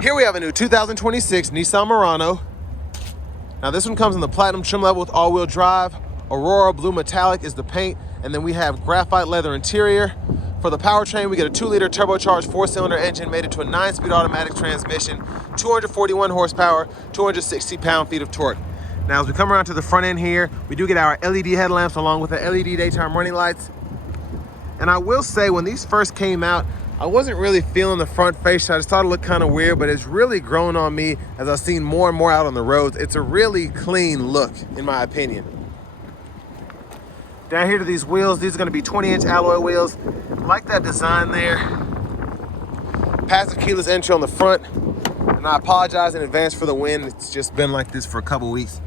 Here we have a new 2026 Nissan Murano. Now this one comes in the Platinum trim level with all-wheel drive. Aurora Blue Metallic is the paint, and then we have graphite leather interior. For the powertrain, we get a 2-liter turbocharged 4-cylinder engine made into a 9-speed automatic transmission, 241 horsepower, 260 pound-feet of torque. Now as we come around to the front end here, we do get our LED headlamps along with the LED daytime running lights. And I will say, when these first came out, I wasn't really feeling the front face. I just thought it looked kind of weird, but it's really grown on me as I've seen more and more out on the roads. It's a really clean look, in my opinion. Down here to these wheels, these are gonna be 20-inch alloy wheels. I like that design there. Passive keyless entry on the front. And I apologize in advance for the wind. It's just been like this for a couple weeks.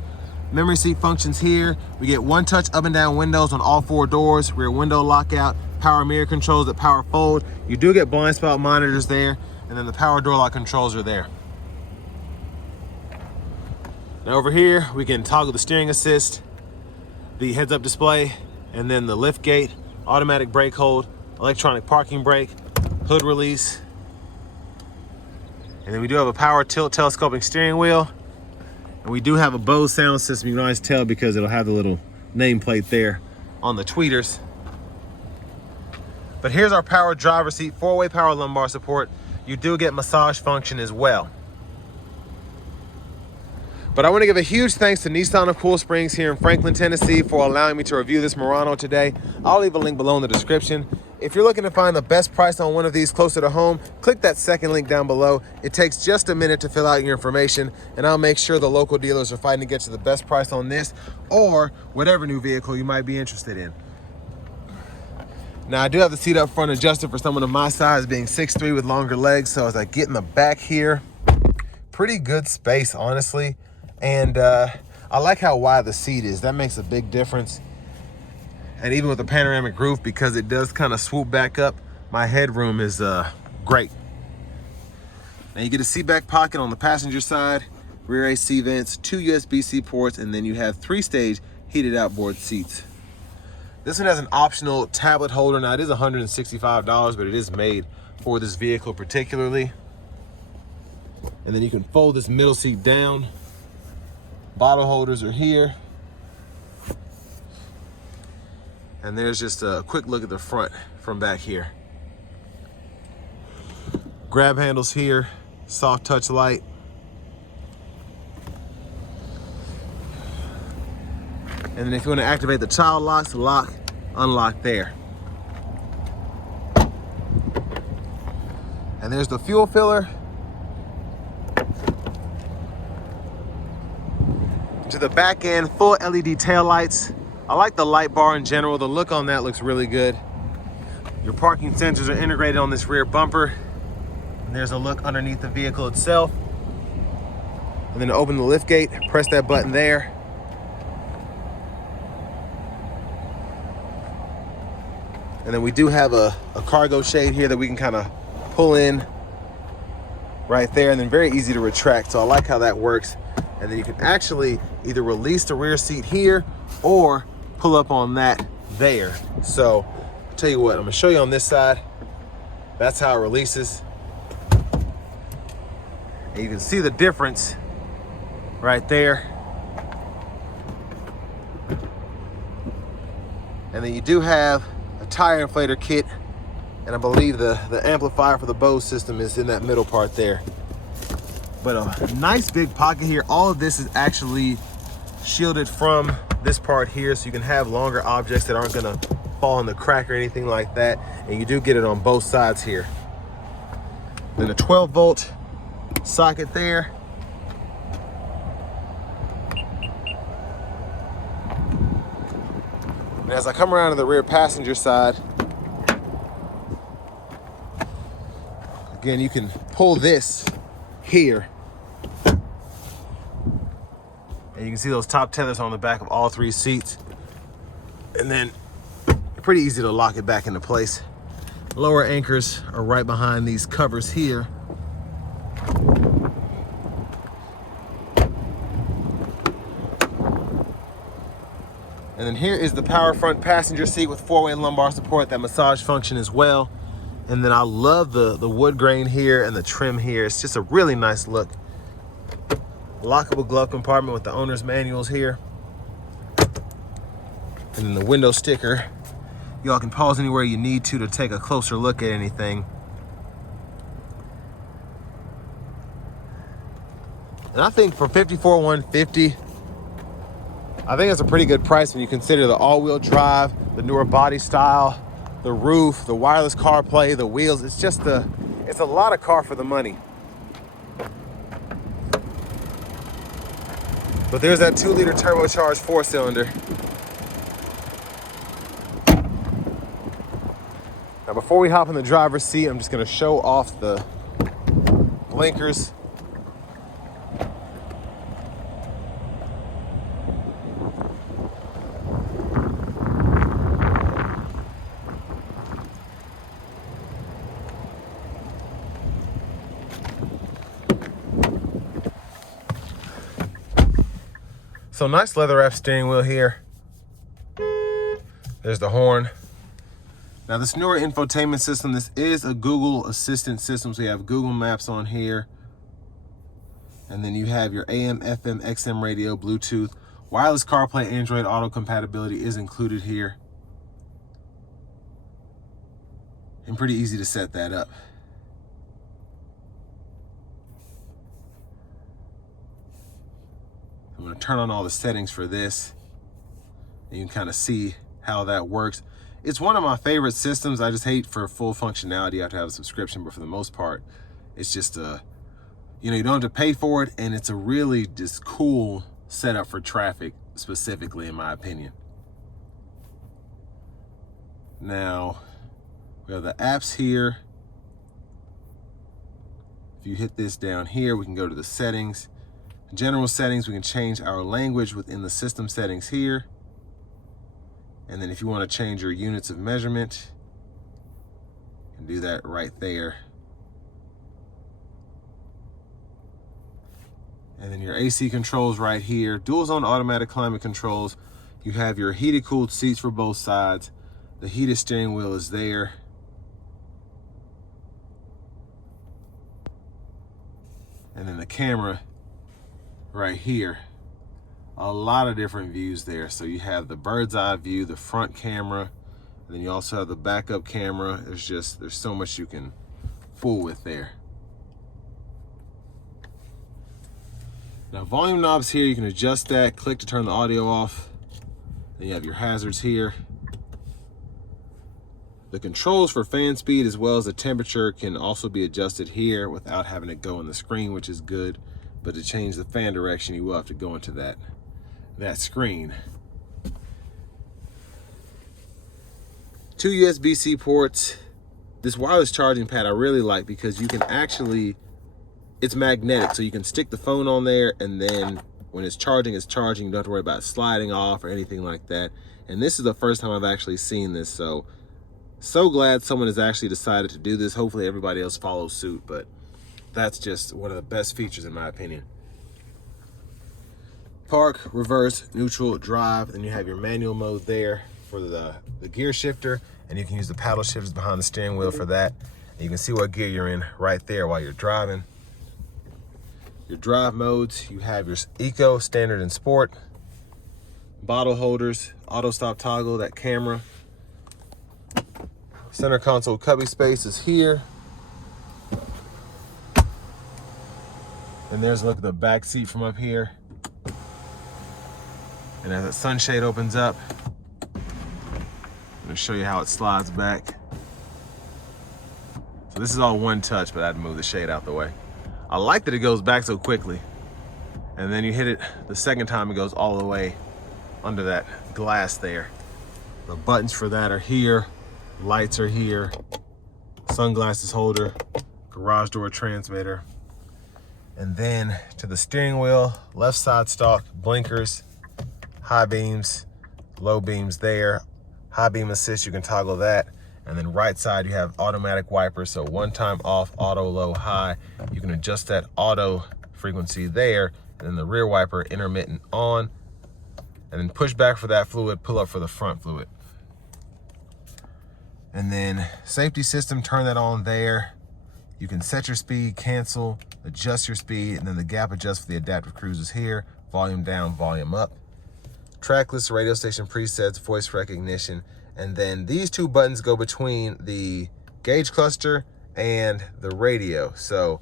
Memory seat functions here. We get one-touch up and down windows on all 4 doors, rear window lockout, power mirror controls that power fold. You do get blind spot monitors there, and then the power door lock controls are there. Now over here, we can toggle the steering assist, the heads-up display, and then the lift gate, automatic brake hold, electronic parking brake, hood release. And then we do have a power tilt telescoping steering wheel. And we do have a Bose sound system. You can always tell because it'll have the little nameplate there on the tweeters. But here's our power driver seat, 4-way power lumbar support. You do get massage function as well. But I want to give a huge thanks to Nissan of Cool Springs here in Franklin, Tennessee for allowing me to review this Murano today. I'll leave a link below in the description. If you're looking to find the best price on one of these closer to home, click that second link down below. It takes just a minute to fill out your information, and I'll make sure the local dealers are fighting to get you the best price on this or whatever new vehicle you might be interested in. Now, I do have the seat up front adjusted for someone of my size, being 6'3" with longer legs. So as I get in the back here, pretty good space, honestly. And I like how wide the seat is. That makes a big difference. And even with the panoramic roof, because it does kind of swoop back up, my headroom is great. Now you get a seat back pocket on the passenger side, rear AC vents, 2 USB-C ports, and then you have 3-stage heated outboard seats. This one has an optional tablet holder. Now it is $165, but it is made for this vehicle particularly. And then you can fold this middle seat down. Bottle holders are here. And there's just a quick look at the front from back here. Grab handles here, soft touch light. And then if you want to activate the child locks, lock, unlock there. And there's the fuel filler. To the back end, full LED taillights. I like the light bar in general. The look on that looks really good. Your parking sensors are integrated on this rear bumper. And there's a look underneath the vehicle itself. And then to open the lift gate, press that button there. And then we do have a cargo shade here that we can kind of pull in right there, and then very easy to retract. So I like how that works. And then you can actually either release the rear seat here or pull up on that there. So I'll tell you what, I'm gonna show you on this side. That's how it releases. And you can see the difference right there. And then you do have a tire inflator kit, and I believe the amplifier for the Bose system is in that middle part there. But a nice big pocket here. All of this is actually shielded from this part here, so you can have longer objects that aren't gonna fall in the crack or anything like that. And you do get it on both sides here. Then a 12-volt socket there. And as I come around to the rear passenger side, again, you can pull this here. And you can see those top tethers on the back of all 3 seats. And then pretty easy to lock it back into place. Lower anchors are right behind these covers here. And then here is the power front passenger seat with 4-way lumbar support, that massage function as well. And then I love the wood grain here and the trim here. It's just a really nice look. Lockable glove compartment with the owner's manuals here. And then the window sticker. Y'all can pause anywhere you need to take a closer look at anything. And I think for $54,150, I think it's a pretty good price when you consider the all-wheel drive, the newer body style, the roof, the wireless CarPlay, the wheels. It's just it's a lot of car for the money. But there's that 2-liter turbocharged 4-cylinder. Now before we hop in the driver's seat, I'm just gonna show off the blinkers. So nice leather wrap steering wheel here. There's the horn. Now this newer infotainment system, this is a Google Assistant system. So you have Google Maps on here. And then you have your AM, FM, XM radio, Bluetooth, wireless CarPlay, Android Auto compatibility is included here. And pretty easy to set that up. I'm going to turn on all the settings for this. And you can kind of see how that works. It's one of my favorite systems. I just hate for full functionality. You have to have a subscription, but for the most part, it's just you know, you don't have to pay for it, and it's a really just cool setup for traffic, specifically, in my opinion. Now, we have the apps here. If you hit this down here, we can go to the settings. General settings, we can change our language within the system settings here. And then if you want to change your units of measurement, you can do that right there. And then your AC controls right here. Dual zone automatic climate controls. You have your heated cooled seats for both sides. The heated steering wheel is there. And then the camera right here. A lot of different views there. So you have the bird's eye view, the front camera, and then you also have the backup camera. There's so much you can fool with there. Now volume knobs here, you can adjust that, click to turn the audio off. Then you have your hazards here. The controls for fan speed as well as the temperature can also be adjusted here without having to go on the screen, which is good. But to change the fan direction, you will have to go into that screen. 2 USB-C ports. This wireless charging pad I really like because you can actually, it's magnetic, so you can stick the phone on there, and then when it's charging, you don't have to worry about it sliding off or anything like that. And this is the first time I've actually seen this, so glad someone has actually decided to do this. Hopefully everybody else follows suit, but that's just one of the best features in my opinion. Park, reverse, neutral, drive. Then you have your manual mode there for the gear shifter, and you can use the paddle shifters behind the steering wheel for that. And you can see what gear you're in right there while you're driving. Your drive modes, you have your Eco, Standard, and Sport. Bottle holders, auto stop toggle, that camera. Center console cubby space is here. And there's a look at the back seat from up here. And as the sunshade opens up, I'm gonna show you how it slides back. So this is all one touch, but I had to move the shade out the way. I like that it goes back so quickly. And then you hit it the second time, it goes all the way under that glass there. The buttons for that are here. Lights are here. Sunglasses holder, garage door transmitter. And then to the steering wheel, left side stalk, blinkers, high beams, low beams there. High beam assist, you can toggle that. And then right side, you have automatic wipers. So one time off, auto, low, high. You can adjust that auto frequency there. And then the rear wiper, intermittent on. And then push back for that fluid, pull up for the front fluid. And then safety system, turn that on there. You can set your speed, cancel, adjust your speed, and then the gap adjust for the adaptive cruise is here. Volume down, volume up. Track list, radio station presets, voice recognition. And then these two buttons go between the gauge cluster and the radio. So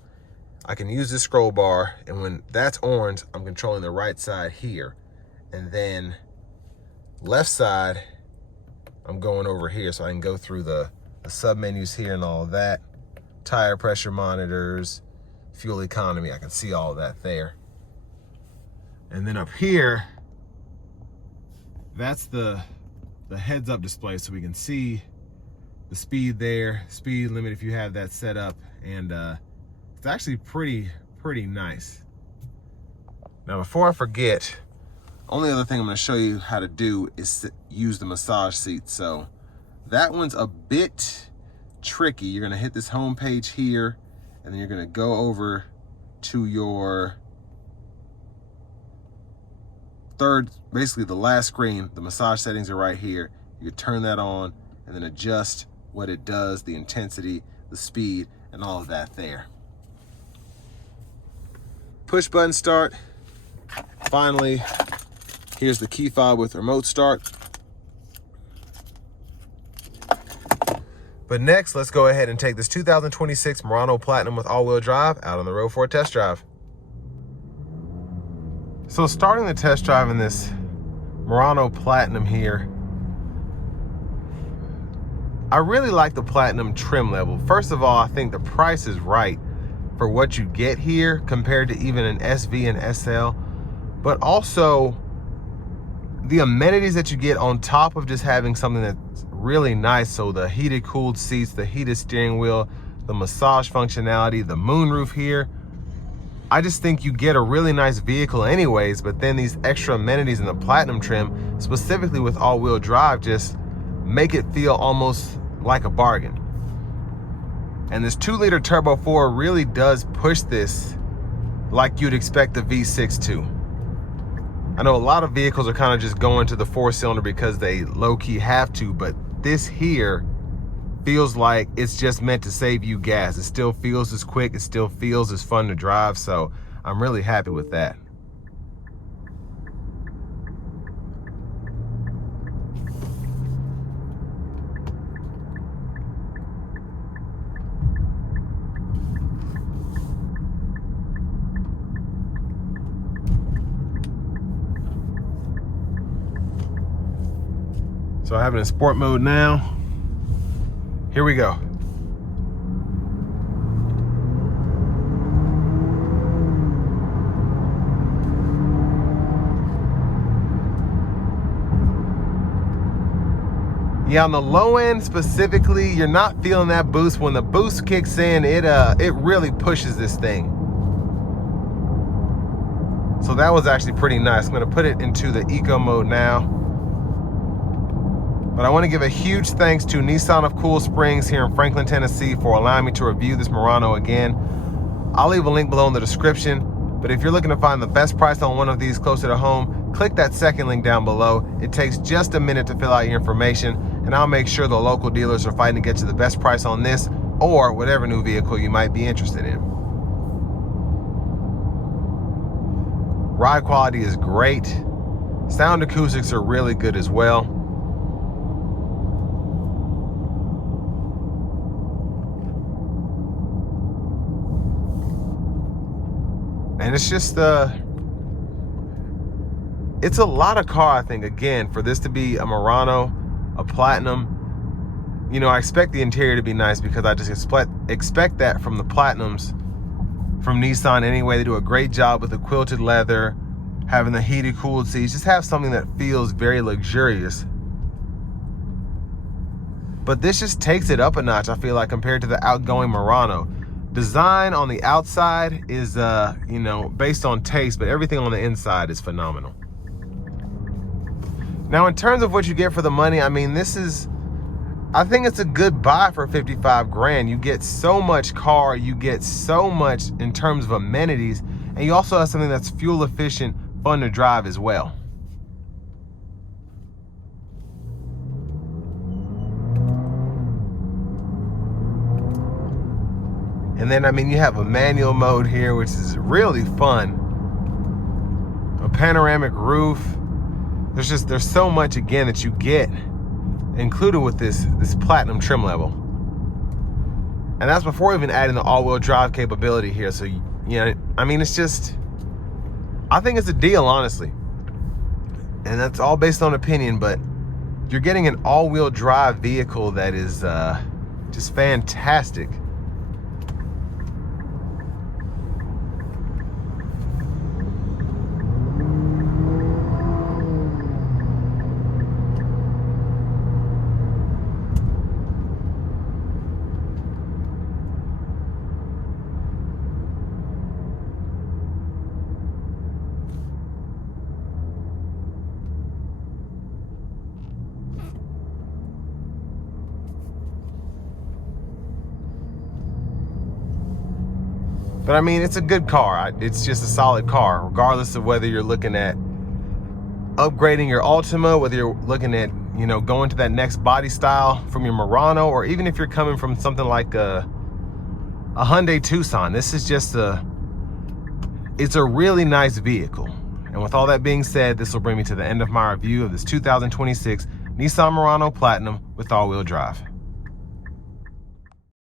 I can use this scroll bar, and when that's orange, I'm controlling the right side here. And then left side, I'm going over here so I can go through the sub menus here and all of that. Tire pressure monitors, fuel economy, I can see all of that there. And then up here, that's the heads up display, so we can see the speed there, speed limit if you have that set up, and it's actually pretty nice. Now before I forget, only other thing I'm going to show you how to do is use the massage seat. So that one's a bit tricky. You're going to hit this home page here, and then you're going to go over to your third, basically the last screen. The massage settings are right here. You can turn that on and then adjust what it does, the intensity, the speed, and all of that there. Push button start. Finally, here's the key fob with remote start. But next, let's go ahead and take this 2026 Murano Platinum with all-wheel drive out on the road for a test drive. So starting the test drive in this Murano Platinum here, I really like the Platinum trim level. First of all, I think the price is right for what you get here compared to even an SV and SL, but also the amenities that you get on top of just having something that's really nice. So the heated cooled seats, the heated steering wheel, the massage functionality, the moonroof here. I just think you get a really nice vehicle anyways, but then these extra amenities in the Platinum trim, specifically with all-wheel drive, just make it feel almost like a bargain. And this 2-liter Turbo 4 really does push this like you'd expect the V6 to. I know a lot of vehicles are kind of just going to the 4-cylinder because they low-key have to, but this here feels like it's just meant to save you gas. It still feels as quick, it still feels as fun to drive, so I'm really happy with that. So I have it in sport mode now. Here we go. Yeah, on the low end specifically, you're not feeling that boost. When the boost kicks in, it really pushes this thing. So that was actually pretty nice. I'm gonna put it into the eco mode now. But I want to give a huge thanks to Nissan of Cool Springs here in Franklin, Tennessee for allowing me to review this Murano again. I'll leave a link below in the description, but if you're looking to find the best price on one of these closer to home, click that second link down below. It takes just a minute to fill out your information, and I'll make sure the local dealers are fighting to get you the best price on this or whatever new vehicle you might be interested in. Ride quality is great. Sound acoustics are really good as well. And it's just, it's a lot of car, I think, again, for this to be a Murano, a Platinum. You know, I expect the interior to be nice because I just expect that from the Platinums from Nissan anyway. They do a great job with the quilted leather, having the heated, cooled seats. Just have something that feels very luxurious. But this just takes it up a notch, I feel like, compared to the outgoing Murano. Design on the outside is, you know, based on taste, but everything on the inside is phenomenal. Now, in terms of what you get for the money, I mean, this is, I think it's a good buy for 55 grand. You get so much car, you get so much in terms of amenities, and you also have something that's fuel efficient, fun to drive as well. And then, I mean, you have a manual mode here, which is really fun. A panoramic roof. There's so much, again, that you get included with this Platinum trim level. And that's before even adding the all-wheel drive capability here. So, you know, I mean, it's just, I think it's a deal, honestly. And that's all based on opinion, but you're getting an all-wheel drive vehicle that is just fantastic. But I mean, it's a good car. It's just a solid car, regardless of whether you're looking at upgrading your Altima, whether you're looking at, you know, going to that next body style from your Murano, or even if you're coming from something like a Hyundai Tucson. This is just it's a really nice vehicle. And with all that being said, this will bring me to the end of my review of this 2026 Nissan Murano Platinum with all-wheel drive.